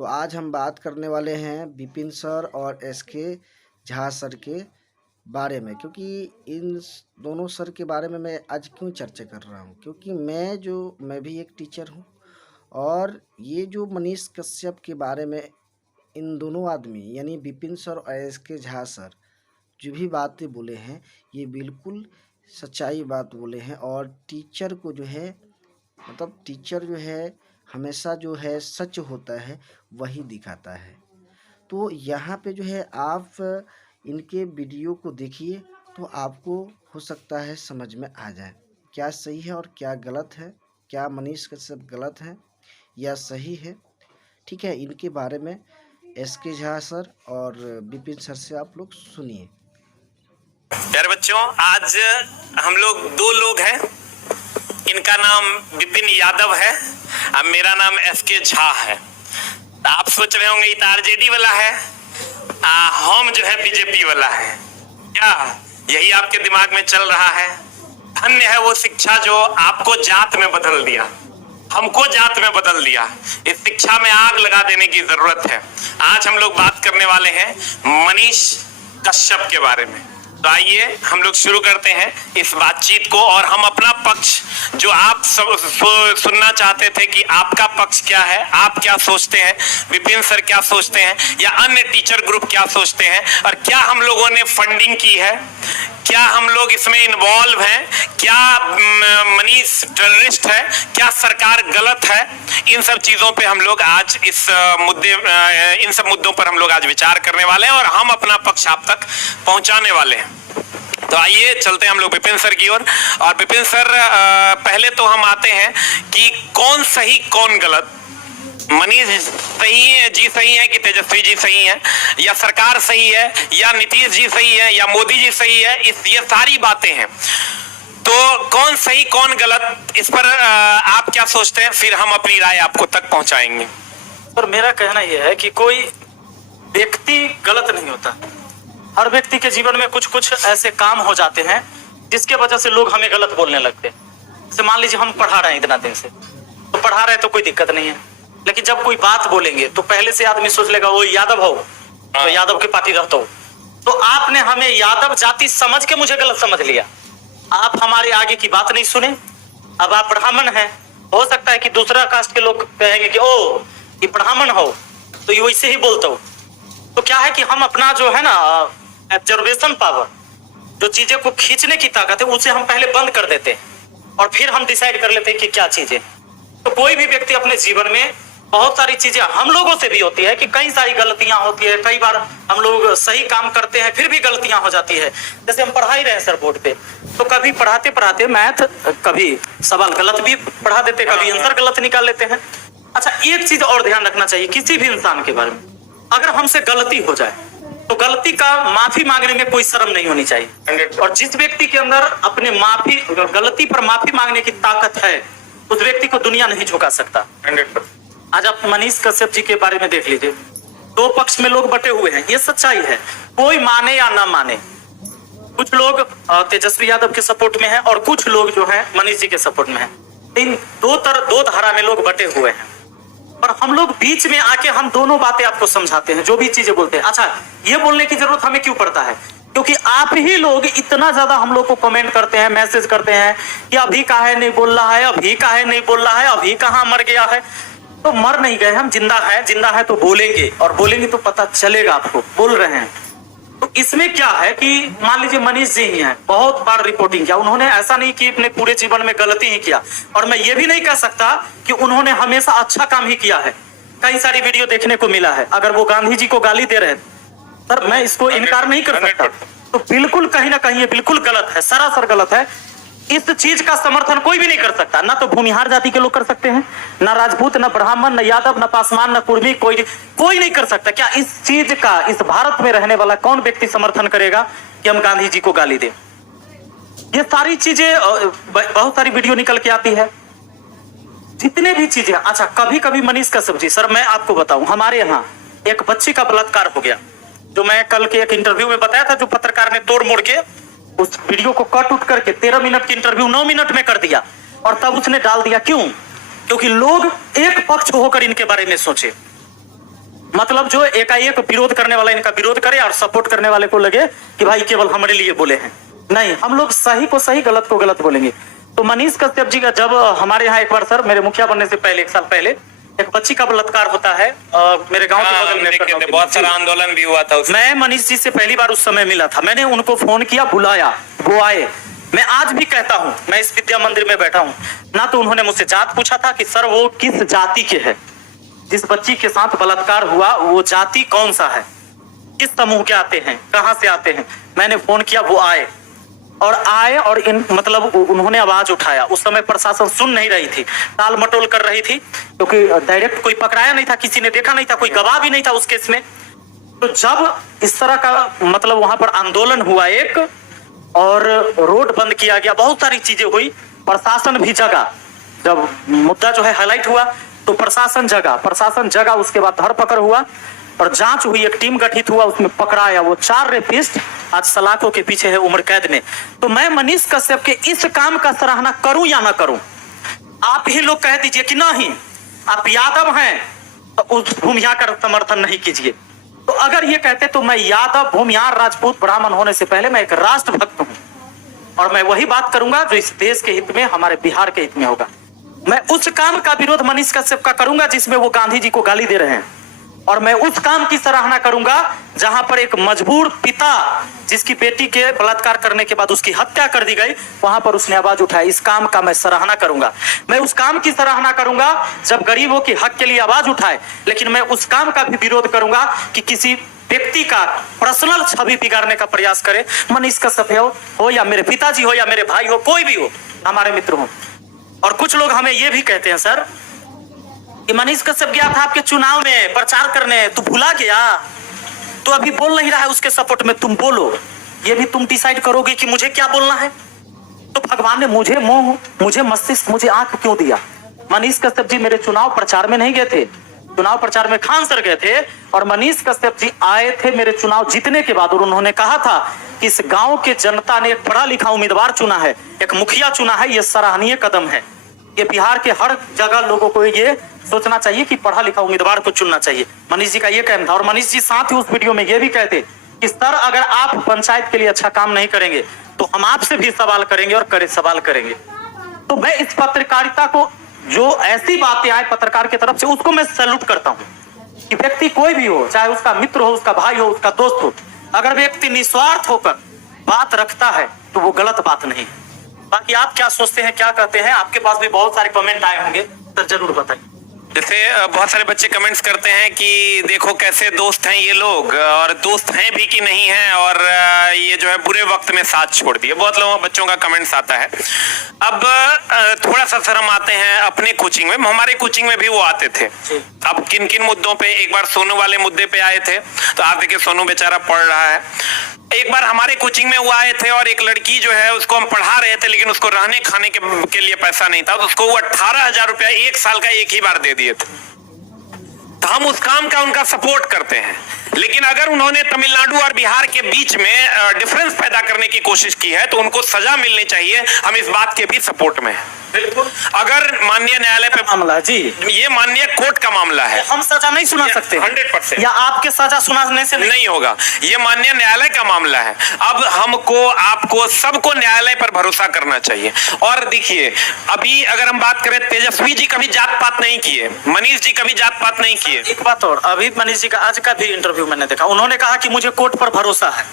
तो आज हम बात करने वाले हैं विपिन सर और एसके झा सर के बारे में, क्योंकि इन दोनों सर के बारे में मैं आज क्यों चर्चा कर रहा हूँ, क्योंकि मैं भी एक टीचर हूँ। और ये जो मनीष कश्यप के बारे में इन दोनों आदमी यानी विपिन सर और एसके झा सर जो भी बातें बोले हैं, ये बिल्कुल सच्चाई बात बोले हैं। और टीचर को जो है टीचर जो है हमेशा जो है सच होता है वही दिखाता है। तो यहाँ पे जो है आप इनके वीडियो को देखिए तो आपको हो सकता है समझ में आ जाए क्या सही है और क्या गलत है, क्या मनीष कश्यप गलत है या सही है। ठीक है, इनके बारे में एसके झा सर और विपिन सर से आप लोग सुनिए। प्यारे बच्चों, आज हम लोग दो लोग हैं। इनका नाम विपिन यादव है और मेरा नाम एसके झा है। तो आप सोच रहे होंगे ये तो आरजेडी वाला है, हम जो है बीजेपी वाला है क्या? यही आपके दिमाग में चल रहा है। धन्य है वो शिक्षा जो आपको जात में बदल दिया, हमको जात में बदल दिया। इस शिक्षा में आग लगा देने की जरूरत है। आज हम लोग बात करने वाले हैं मनीष कश्यप के बारे में। तो आइए हम लोग शुरू करते हैं इस बातचीत को। और हम अपना पक्ष जो आप सब सुनना चाहते थे कि आपका पक्ष क्या है, आप क्या सोचते हैं, विपिन सर क्या सोचते हैं या अन्य टीचर ग्रुप क्या सोचते हैं, और क्या हम लोगों ने फंडिंग की है, क्या हम लोग इसमें इन्वॉल्व हैं, क्या मनीष टेररिस्ट है, क्या सरकार गलत है, इन सब चीजों पे हम लोग आज इन सब मुद्दों पर हम लोग आज विचार करने वाले हैं और हम अपना पक्ष आप तक पहुंचाने वाले हैं। तो आइए चलते हैं हम लोग विपिन सर की ओर। और विपिन सर, पहले तो हम आते हैं कि कौन सही कौन गलत, मनीष सही है जी सही है कि तेजस्वी जी सही है, या सरकार सही है, या नीतीश जी सही है, या मोदी जी सही है, ये सारी बातें हैं। तो कौन सही कौन गलत, इस पर आप क्या सोचते हैं, फिर हम अपनी राय आपको तक पहुंचाएंगे। पर मेरा कहना यह है कि कोई व्यक्ति गलत नहीं होता। हर व्यक्ति के जीवन में कुछ कुछ ऐसे काम हो जाते हैं जिसके वजह से लोग हमें गलत बोलने लगते हैं। जैसे मान लीजिए हम पढ़ा रहे हैं इतना दिन से, तो पढ़ा रहे हैं तो कोई दिक्कत नहीं है, लेकिन जब कोई बात बोलेंगे तो पहले से आदमी सोच लेगा वो यादव हो तो यादव के पार्टी रहता हो। तो आपने हमें यादव जाति समझ के मुझे गलत समझ लिया। आप हमारे आगे की बात नहीं सुने। अब आप ब्राह्मण हैं, हो सकता है कि दूसरा कास्ट के लोग कहेंगे कि ओ ये ब्राह्मण हो तो ये वैसे ही बोलता हो। तो क्या है कि हम अपना जो है ना एब्जर्वेशन पावर, जो चीजें को खींचने की ताकत है, उसे हम पहले बंद कर देते हैं और फिर हम डिसाइड कर लेते हैं कि क्या चीजें। तो कोई भी व्यक्ति अपने जीवन में बहुत सारी चीजें हम लोगों से भी होती है कि कई सारी गलतियां होती है। कई बार हम लोग सही काम करते हैं फिर भी गलतियां हो जाती है। जैसे हम पढ़ा ही रहे सर बोर्ड पे, तो कभी पढ़ाते पढ़ाते मैथ कभी सवाल गलत भी पढ़ा देते, कभी आंसर गलत निकाल लेते हैं। अच्छा, एक चीज और ध्यान रखना चाहिए किसी भी इंसान के बारे में, अगर हमसे गलती हो जाए तो गलती का माफी मांगने में कोई शर्म नहीं होनी चाहिए। और जिस व्यक्ति के अंदर अपने गलती पर माफी मांगने की ताकत है, उस व्यक्ति को दुनिया नहीं झुका सकता। आज आप मनीष कश्यप जी के बारे में देख लीजिए, दो पक्ष में लोग बटे हुए हैं, ये सच्चाई है, कोई माने या ना माने। कुछ लोग तेजस्वी यादव के सपोर्ट में है और कुछ लोग जो है मनीष जी के सपोर्ट में है। इन दो धारा में लोग बटे हुए हैं, पर हम लोग बीच में आके हम दोनों बातें आपको समझाते हैं, जो भी चीजें बोलते हैं। अच्छा, ये बोलने की जरूरत हमें क्यों पड़ता है? क्योंकि आप ही लोग इतना ज्यादा हम लोग को कमेंट करते हैं, मैसेज करते हैं कि अभी काहे नहीं बोल रहा है, अभी काहे नहीं बोल रहा है, अभी कहाँ मर गया है। तो मर नहीं गए, हम जिंदा है तो बोलेंगे, और बोलेंगे तो पता चलेगा आपको बोल रहे हैं। तो इसमें क्या है कि मान लीजिए मनीष जी ही हैं, बहुत बार रिपोर्टिंग किया उन्होंने, ऐसा नहीं कि अपने पूरे जीवन में गलती ही किया। और मैं ये भी नहीं कह सकता कि उन्होंने हमेशा अच्छा काम ही किया है। कई सारी वीडियो देखने को मिला है, अगर वो गांधी जी को गाली दे रहे हैं सर, मैं इसको इनकार नहीं कर सकता। तो बिल्कुल कहीं ना कहीं ये बिल्कुल गलत है, सरासर गलत है। इस चीज का समर्थन कोई भी नहीं कर सकता, ना तो भूमिहार जाति के लोग कर सकते हैं, ना राजपूत, ना ब्राह्मण, ना यादव, ना पासवान, ना कुर्मी, कोई नहीं कर सकता। क्या इस चीज का इस भारत में रहने वाला कौन व्यक्ति समर्थन करेगा कि हम गांधी जी को गाली दें? ये सारी चीजें, बहुत सारी वीडियो निकल के आती है, जितने भी चीजें। अच्छा, कभी कभी मनीष कश्यप जी, सर मैं आपको बताऊं, हमारे यहाँ एक बच्ची का बलात्कार हो गया, जो मैं कल के एक इंटरव्यू में बताया था, जो पत्रकार ने तोड़ मोड़ के उस वीडियो को कट उठ करके 13 मिनट की इंटरव्यू 9 मिनट में कर दिया, और तब उसने डाल दिया। क्यों? क्योंकि लोग एक पक्ष होकर इनके बारे में सोचे। मतलब जो एकाएक विरोध करने वाला इनका विरोध करे और सपोर्ट करने वाले को लगे कि भाई केवल हमारे लिए बोले हैं। नहीं, हम लोग सही को सही, गलत को गलत बोलेंगे। तो मनीष कश्यप जी का जब हमारे यहाँ एक बार सर मेरे मुखिया बनने से पहले 1 साल पहले एक बच्ची का बलात्कार होता है मेरे गांव के बगल में, बहुत सारा आंदोलन भी हुआ था उसमें। मैं मनीष जी से पहली बार उस समय मिला था। मैंने उनको फोन किया, बुलाया, वो आए। मैं आज भी कहता हूँ, मैं इस विद्या मंदिर में बैठा हूँ ना, तो उन्होंने मुझसे जात पूछा था कि सर वो किस जाति के है, जिस बच्ची के साथ बलात्कार हुआ वो जाति कौन सा है, किस समूह के आते हैं, कहां से आते हैं। मैंने फोन किया, वो आए और इन मतलब उन्होंने आवाज उठाया। उस समय प्रशासन सुन नहीं रही थी, टाल मटोल कर रही थी, क्योंकि डायरेक्ट कोई पकड़ाया नहीं था, किसी ने देखा नहीं था, कोई गवाह भी नहीं था उस केस में। तो जब इस तरह का मतलब वहां पर आंदोलन हुआ एक, और रोड बंद किया गया, बहुत सारी चीजें हुई, प्रशासन भी जगा। जब मुद्दा जो है हाईलाइट हुआ तो प्रशासन जगा, उसके बाद धरपकड़ हुआ और जांच हुई, एक टीम गठित हुआ, उसमें पकड़ाया वो 4 रेपिस्ट आज सलाखों के पीछे है उम्र कैद में। तो मैं मनीष कश्यप के इस काम का सराहना करूं या ना करूं, आप ही लोग कह दीजिए कि नहीं, आप यादव हैं तो उस भूमिया का समर्थन नहीं कीजिए। तो अगर ये कहते तो मैं यादव, भूमियार, राजपूत, ब्राह्मण होने से पहले मैं एक राष्ट्रभक्त हूं, और मैं वही बात करूंगा जो इस देश के हित में, हमारे बिहार के हित में होगा। मैं उस काम का विरोध मनीष कश्यप का करूंगा जिसमें वो गांधी जी को गाली दे रहे हैं, और मैं उस काम की सराहना करूंगा जहां पर एक मजबूर पिता, जिसकी बेटी के बलात्कार करने के बाद उसकी हत्या कर दी गई, वहां पर उसने आवाज उठाई। इस काम का मैं सराहना करूंगा। मैं उस काम की सराहना करूंगा जब गरीबों की हक के लिए आवाज उठाए, लेकिन मैं उस काम का भी विरोध करूंगा कि किसी व्यक्ति का पर्सनल छवि बिगाड़ने का प्रयास करे। मनीष कश्यप हो या मेरे पिताजी हो या मेरे भाई हो, कोई भी हो, हमारे मित्र हो। और कुछ लोग हमें ये भी कहते हैं सर कि मनीष कश्यप गया था आपके चुनाव में प्रचार करने, तू भुला गया, तो अभी बोल नहीं रहा है उसके सपोर्ट में, तुम बोलो। ये भी तुम डिसाइड करोगे कि मुझे क्या बोलना है। तो भगवान ने मुझे मुंह, मुझे मस्तिष्क, मुझे आंख क्यों दिया। मनीष कश्यप जी मेरे चुनाव प्रचार में नहीं गए थे, चुनाव प्रचार में खान सर गए थे, और मनीष कश्यप जी आए थे मेरे चुनाव जीतने के बाद, और उन्होंने कहा था कि इस गांव के जनता ने एक पढ़ा लिखा उम्मीदवार चुना है, एक मुखिया चुना है, यह सराहनीय कदम है। ये बिहार के हर जगह लोगों को ये सोचना चाहिए कि पढ़ा लिखा उम्मीदवार को चुनना चाहिए। मनीष जी का ये कहना था। और मनीष जी साथ ही उस वीडियो में ये भी कहते कि सर अगर आप पंचायत के लिए अच्छा काम नहीं करेंगे तो हम आपसे भी सवाल करेंगे, और करे सवाल करेंगे। तो मैं इस पत्रकारिता को, जो ऐसी बातें आए पत्रकार की तरफ से, उसको मैं सैल्यूट करता हूं कि व्यक्ति कोई भी हो, चाहे उसका मित्र हो, उसका भाई हो, उसका दोस्त हो, अगर व्यक्ति निस्वार्थ होकर बात रखता है तो वो गलत बात नहीं। बाकी आप क्या सोचते हैं, क्या कहते हैं? आपके पास भी बहुत सारे कमेंट आए होंगे, तो जरूर बताइए। जैसे बहुत सारे बच्चे कमेंट्स करते हैं कि देखो कैसे दोस्त हैं ये लोग, और दोस्त हैं भी कि नहीं हैं, और ये जो है बुरे वक्त में साथ छोड़ दिए। बहुत लोगों बच्चों का कमेंट्स आता है। अब थोड़ा सा सर हम आते हैं अपने कोचिंग में, हमारे कोचिंग में भी वो आते थे। अब किन किन मुद्दों पे, एक बार सोनू वाले मुद्दे पे आए थे, तो आप देखिए सोनू बेचारा पढ़ रहा है। एक बार हमारे कोचिंग में वो आए थे, और एक लड़की जो है उसको हम पढ़ा रहे थे, लेकिन उसको रहने खाने के लिए पैसा नहीं था, तो उसको वो 18,000 रुपया 1 साल का एक ही बार दे दिए थे। तो हम उस काम का उनका सपोर्ट करते हैं, लेकिन अगर उन्होंने तमिलनाडु और बिहार के बीच में डिफरेंस पैदा करने की कोशिश की है तो उनको सजा मिलनी चाहिए। हम इस बात के भी सपोर्ट में हैं। बिल्कुल। अगर माननीय न्यायालय पे मामला जी, ये माननीय कोर्ट का मामला है, हम सजा नहीं सुना सकते 100%, या आपके सजा सुनाने से नहीं होगा। ये माननीय न्यायालय का मामला है। अब हमको, आपको, सबको न्यायालय पर भरोसा करना चाहिए। और देखिए, अभी अगर हम बात करें, तेजस्वी जी कभी जात पात नहीं किए, मनीष जी कभी जात पात नहीं किए। एक बात और, अभी मनीष जी का आज का भी इंटरव्यू मैंने देखा, उन्होंने कहा कि मुझे कोर्ट पर भरोसा है,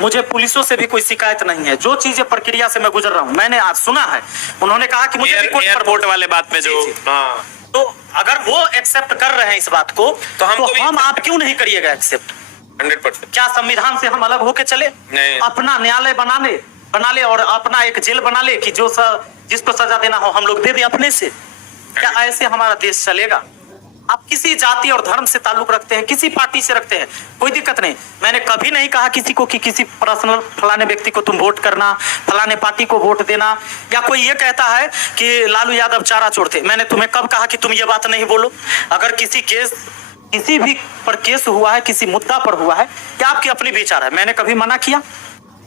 मुझे पुलिसों से भी कोई शिकायत नहीं है, जो चीजें प्रक्रिया से मैं गुजर रहा हूं, मैंने आज सुना है। उन्होंने कहा कि मुझे एयरपोर्ट वाले बात में जो, हाँ, तो अगर वो एक्सेप्ट कर रहे हैं इस बात को, तो हम आप क्यों नहीं करिएगा एक्सेप्ट? 100%। क्या संविधान से हम अलग होके चले? अपना न्यायालय बना ले और अपना एक जेल बना ले कि जो जिसको सजा देना हो हम लोग दे दें अपने से? क्या ऐसे हमारा देश चलेगा? आप किसी जाति और धर्म से ताल्लुक रखते हैं, किसी पार्टी से रखते हैं, कोई दिक्कत नहीं। मैंने कभी नहीं कहा किसी को कि किसी पर्सनल फलाने व्यक्ति को तुम वोट करना, फलाने पार्टी को वोट देना, या कोई ये कहता है कि लालू यादव चारा चोरते। मैंने तुम्हें कब कहा कि तुम ये बात नहीं बोलो? अगर किसी भी पर केस हुआ है, किसी मुद्दा पर हुआ है, क्या आपकी अपनी विचार है? मैंने कभी मना किया?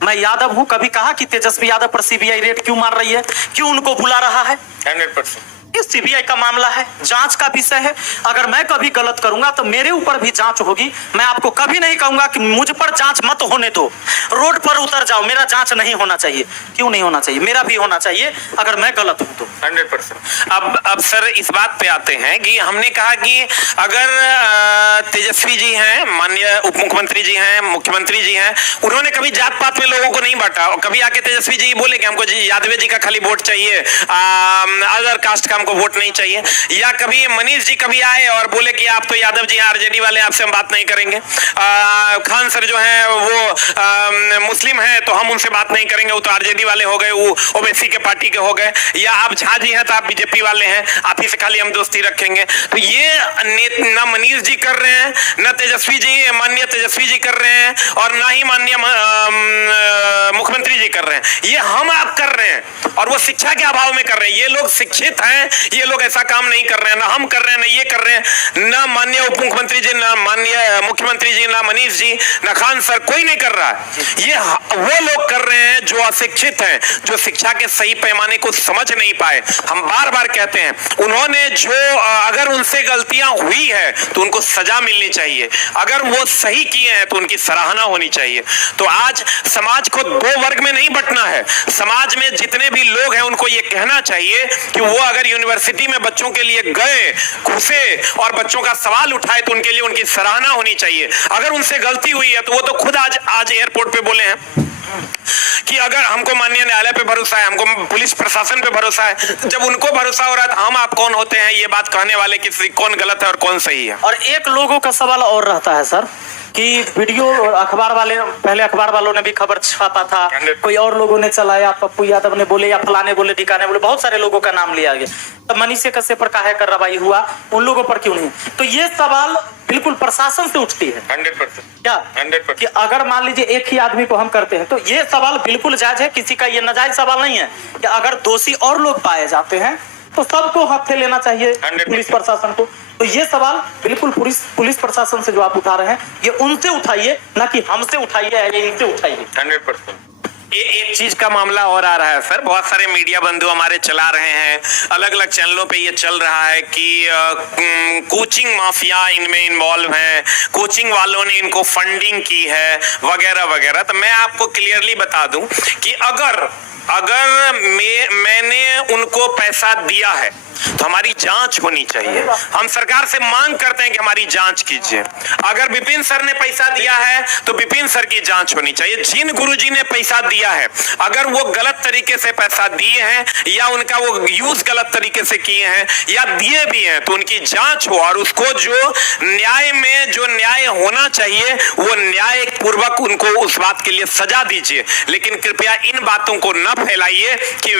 मैं यादव हूं, कभी कहा कि तेजस्वी यादव पर सीबीआई रेड क्यों मार रही है, क्यों उनको बुला रहा है? 100%। ये सीबीआई का मामला है, जांच का विषय है। अगर मैं कभी गलत करूंगा तो मेरे ऊपर भी जांच होगी। मैं आपको कभी नहीं कहूंगा कि मुझ पर जांच मत होने दो, रोड पर उतर जाओ, मेरा जांच नहीं होना चाहिए। क्यों नहीं होना चाहिए? मेरा भी होना चाहिए अगर मैं गलत हूं तो। 100%। अब सर इस बात पे आते हैं कि हमने कहा कि अगर तेजस्वी जी हैं, माननीय उप मुख्यमंत्री जी हैं, मुख्यमंत्री जी हैं, उन्होंने कभी जात पात में लोगों को नहीं बांटा, और कभी आके तेजस्वी जी बोले कि हमको यादव जी का खाली वोट चाहिए, अदर कास्ट का हमको वोट नहीं चाहिए, या कभी मनीष जी कभी आए और बोले कि आप तो यादव जी हैं, आरजेडी वाले, आपसे हम बात नहीं करेंगे, खान सर जो है वो मुस्लिम है तो हम उनसे बात नहीं करेंगे, वो तो आरजेडी वाले हो गए, वो ओबीसी के पार्टी के हो गए, या आप झा जी हैं तो आप बीजेपी वाले हैं, आप ही से खाली हम दोस्ती रखेंगे। तो ये ना मनीष जी कर रहे हैं, ना तेजस्वी जी, माननीय तेजस्वी जी कर रहे हैं, और ना ही माननीय मुख्यमंत्री जी कर रहे हैं, ये हम आप कर रहे हैं, और वो शिक्षा के अभाव में कर रहे हैं। ये लोग शिक्षित हैं, ये लोग ऐसा काम नहीं कर रहे हैं, ना हम कर रहे हैं, ना ये कर रहे हैं, ना माननीय उप मुख्यमंत्री जी, ना माननीय मुख्यमंत्री जी, ना मनीष जी, ना खान सर, कोई नहीं कर रहा है। ये वो लोग कर रहे हैं जो अशिक्षित हैं, जो शिक्षा के सही पैमाने को समझ नहीं पाए। हम बार बार कहते हैं, उन्होंने जो अगर उनसे गलतियां हुई है तो उनको सजा मिलनी चाहिए, अगर वो सही किए हैं तो उनकी सराहना होनी चाहिए। तो आज समाज को दो वर्ग में नहीं बंटना है, समाज में जितने भी लोग हैं उनको ये कहना चाहिए कि वो अगर यूनिवर्सिटी में बच्चों के लिए गए, घुसे और बच्चों का सवाल उठाए तो उनके लिए उनकी सराहना होनी चाहिए। अगर उनसे गलती हुई है तो वो तो खुद आज एयरपोर्ट पे बोले हैं कि अगर हमको माननीय न्यायालय पे भरोसा है, हमको पुलिस प्रशासन पे भरोसा है, जब उनको भरोसा हो रहा है तो हम आप कौन होते हैं ये बात कहने वाले कि कौन गलत है और कौन सही है। और एक लोगों का सवाल और रहता है सर कि वीडियो अखबार वाले, पहले अखबार वालों ने भी खबर छापा था, कोई और लोगों ने चलाया, पप्पू यादव ने बोले या फलाने बोले, ढिकाने बोले, बहुत सारे लोगों का नाम लिया गया, तो मनीष कश्यप पर काहे कार्रवाई हुआ, उन लोगों पर क्यों नहीं? तो ये सवाल बिल्कुल प्रशासन से उठती है। 100% क्या 100% कि अगर मान लीजिए एक ही आदमी को हम करते हैं तो ये सवाल बिल्कुल जायज है, किसी का ये नाजायज सवाल नहीं है कि अगर दोषी और लोग पाए जाते हैं तो सबको हाथ लेना चाहिए पुलिस प्रशासन को। तो ये सवाल बिल्कुल पुलिस प्रशासन से जो आप उठा रहे हैं ये उनसे उठाइए, ना कि हमसे उठाइए या इनसे उठाइए। 100%। ये एक चीज का मामला और आ रहा है सर, बहुत सारे मीडिया बंधु हमारे चला रहे हैं, अलग अलग चैनलों पे ये चल रहा है कि कोचिंग माफिया इनमें इन्वॉल्व हैं, कोचिंग वालों ने इनको फंडिंग की है वगैरह वगैरह। तो मैं आपको क्लियरली बता दूं कि अगर मैंने उनको पैसा दिया है तो हमारी जांच होनी चाहिए। हम सरकार से मांग करते हैं कि हमारी जांच कीजिए। अगर विपिन सर ने पैसा दिया है तो विपिन सर की जांच होनी चाहिए। जिन गुरुजी ने पैसा दिया है अगर वो गलत तरीके से पैसा दिए हैं या उनका वो यूज गलत तरीके से किए हैं या दिए भी हैं तो उनकी जांच हो, और उसको जो न्याय में जो न्याय होना चाहिए वो न्याय पूर्वक उनको उस बात के लिए सजा दीजिए। लेकिन कृपया इन बातों को न फैलाइए कि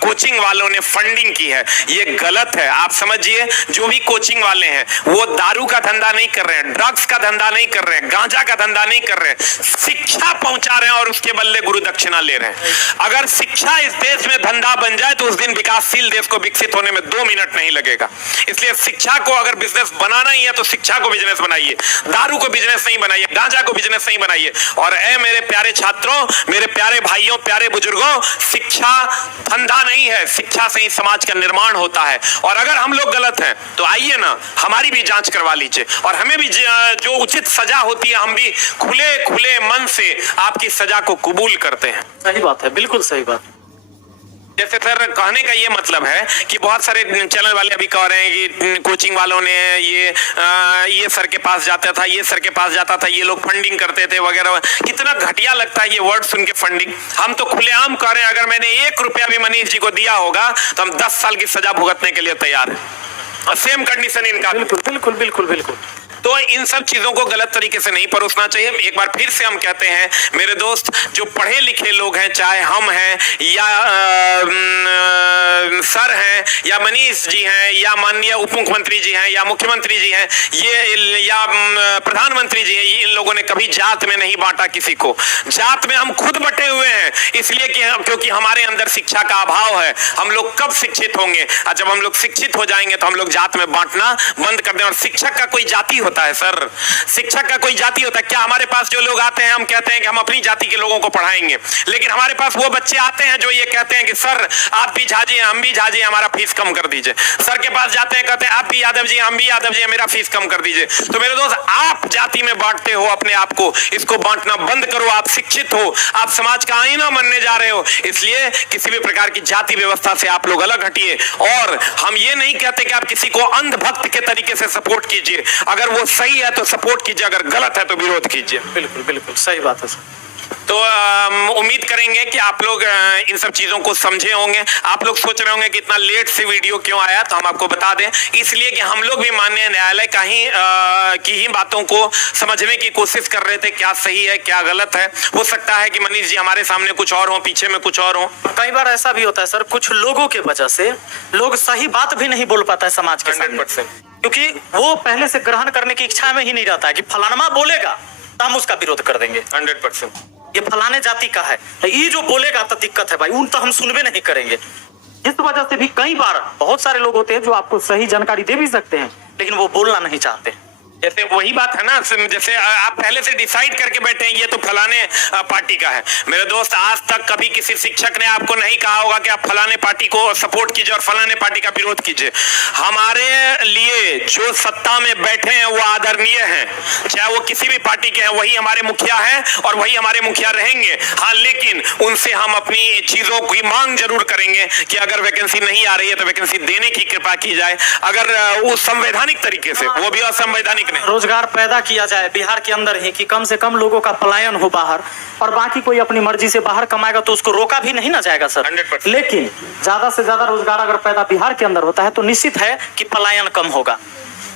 कोचिंग वालों ने फंडिंग की है, ये गलत है। आप समझिए, जो भी कोचिंग वाले हैं वो दारू का धंधा नहीं कर रहे हैं, ड्रग्स का धंधा नहीं कर रहे हैं, गांजा का धंधा नहीं कर रहे हैं, शिक्षा पहुंचा रहे हैं और उसके बदले गुरु दक्षिणा ले रहे हैं। अगर शिक्षा इस देश में धंधा बन जाए तो उस दिन विकासशील देश को विकसित होने में 2 मिनट नहीं लगेगा। इसलिए शिक्षा को अगर बिजनेस बनाना ही है तो शिक्षा को बिजनेस बनाइए, दारू को बिजनेस नहीं बनाइए, गांजा को बिजनेस नहीं बनाइए। और मेरे प्यारे छात्रों, मेरे प्यारे भाइयों, प्यारे बुजुर्गों, शिक्षा धंधा नहीं है, शिक्षा से ही समाज का निर्माण होता है। और अगर हम लोग गलत हैं तो आइए ना, हमारी भी जांच करवा लीजिए और हमें भी जो उचित सजा होती है हम भी खुले खुले मन से आपकी सजा को कबूल करते हैं। सही बात है, बिल्कुल सही बात। जैसे सर कहने का ये मतलब है कि बहुत सारे चैनल वाले अभी कह रहे हैं कि कोचिंग वालों ने ये सर के पास जाता था, ये सर के पास जाता था, ये लोग फंडिंग करते थे वगैरह। कितना घटिया लगता है ये वर्ड सुन के, फंडिंग। हम तो खुलेआम कह रहे हैं अगर मैंने 1 रुपया भी मनीष जी को दिया होगा तो हम 10 साल की सजा भुगतने के लिए तैयार हैं, और सेम कंडीशन इनका। बिल्कुल बिल्कुल बिल्कुल बिल्कुल। तो इन सब चीजों को गलत तरीके से नहीं परोसना चाहिए। एक बार फिर से हम कहते हैं मेरे दोस्त, जो पढ़े लिखे लोग हैं, चाहे हम हैं या सर हैं या मनीष जी हैं या माननीय उप मुख्यमंत्री जी हैं या मुख्यमंत्री जी हैं, ये या प्रधानमंत्री जी हैं, इन लोगों ने कभी जात में नहीं बांटा किसी को। जात में हम खुद बटे हुए हैं, इसलिए कि क्योंकि हमारे अंदर शिक्षा का अभाव है। हम लोग कब शिक्षित होंगे? और जब हम लोग शिक्षित हो जाएंगे तो हम लोग जात में बांटना बंद कर दें। और शिक्षक का कोई जाति होता है सर। शिक्षक का कोई जाति होता है क्या? हमारे पास जो लोग आते हैं हम कहते हैं कि हम अपनी जाति के लोगों को पढ़ाएंगे, लेकिन हमारे पास वो बच्चे आते हैं जो ये कहते हैं कि सर आप भी झाजी हैं, हम भी झाजी हैं, हमारा फीस कम कर दीजिए। सर के पास जाते हैं, कहते हैं आप भी यादव जी, हम भी यादव जी, मेरा फीस कम कर दीजिए। तो मेरे दोस्त, आप जाति में बांटते हो अपने आप को, इसको बांटना बंद करो। आप शिक्षित हो, आप समाज का आईना बनने जा रहे हो, इसलिए किसी भी प्रकार की जाति व्यवस्था से आप लोग अलग हटिए। और हम ये नहीं कहते कि आप किसी को अंधभक्त के तरीके से सपोर्ट कीजिए, अगर वो सही है तो सपोर्ट कीजिए, अगर गलत है तो विरोध कीजिए। बिल्कुल बिल्कुल सही बात है सर। तो उम्मीद करेंगे कि आप लोग इन सब चीजों को समझे होंगे। आप लोग सोच रहे होंगे कि इतना लेट से वीडियो क्यों आया, तो हम आपको बता दें इसलिए कि हम लोग भी माननीय न्यायालय की ही बातों को समझने की कोशिश कर रहे थे, क्या सही है क्या गलत है। हो सकता है कि मनीष जी हमारे सामने कुछ और हो, पीछे में कुछ और हो। कई बार ऐसा भी होता है सर, कुछ लोगों के वजह से लोग सही बात भी नहीं बोल पाता है समाज के सामने, 100%। क्योंकि वो पहले से ग्रहण करने की इच्छा में ही नहीं रहता है कि फलाना बोलेगा तो हम उसका विरोध कर देंगे। 100%। ये फलाने जाति का है, ये जो बोलेगा तो दिक्कत है भाई, उन तो हम सुनबे नहीं करेंगे। इस वजह से भी कई बार बहुत सारे लोग होते हैं जो आपको सही जानकारी दे भी सकते हैं, लेकिन वो बोलना नहीं चाहते। जैसे वही बात है ना, जैसे आप पहले से डिसाइड करके बैठे हैं ये तो फलाने पार्टी का है। मेरे दोस्त, आज तक कभी किसी शिक्षक ने आपको नहीं कहा होगा कि आप फलाने पार्टी को सपोर्ट कीजिए और फलाने पार्टी का विरोध कीजिए। हमारे लिए जो सत्ता में बैठे हैं वो आदरणीय हैं, चाहे वो किसी भी पार्टी के हैं, वही हमारे मुखिया हैं और वही हमारे मुखिया रहेंगे। हाँ, लेकिन उनसे हम अपनी चीजों की मांग जरूर करेंगे कि अगर वैकेंसी नहीं आ रही है तो वैकेंसी देने की कृपा की जाए, अगर वो संवैधानिक तरीके से, वो भी असंवैधानिक नहीं। रोजगार पैदा किया जाए बिहार के अंदर ही, कि कम से कम लोगों का पलायन हो बाहर, और बाकी कोई अपनी मर्जी से बाहर कमाएगा तो उसको रोका भी नहीं ना जाएगा सर। 100%। लेकिन ज्यादा से ज्यादा रोजगार अगर पैदा बिहार के अंदर होता है तो निश्चित है कि पलायन कम होगा।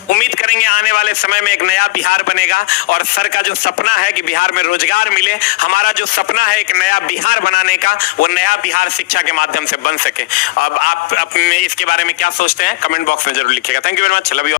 उम्मीद करेंगे आने वाले समय में एक नया बिहार बनेगा और सर का जो सपना है कि बिहार में रोजगार मिले, हमारा जो सपना है एक नया बिहार बनाने का, वो नया बिहार शिक्षा के माध्यम से बन सके। अब आप अपने इसके बारे में क्या सोचते हैं कमेंट बॉक्स में जरूर लिखिएगा। Thank you very much. Love you.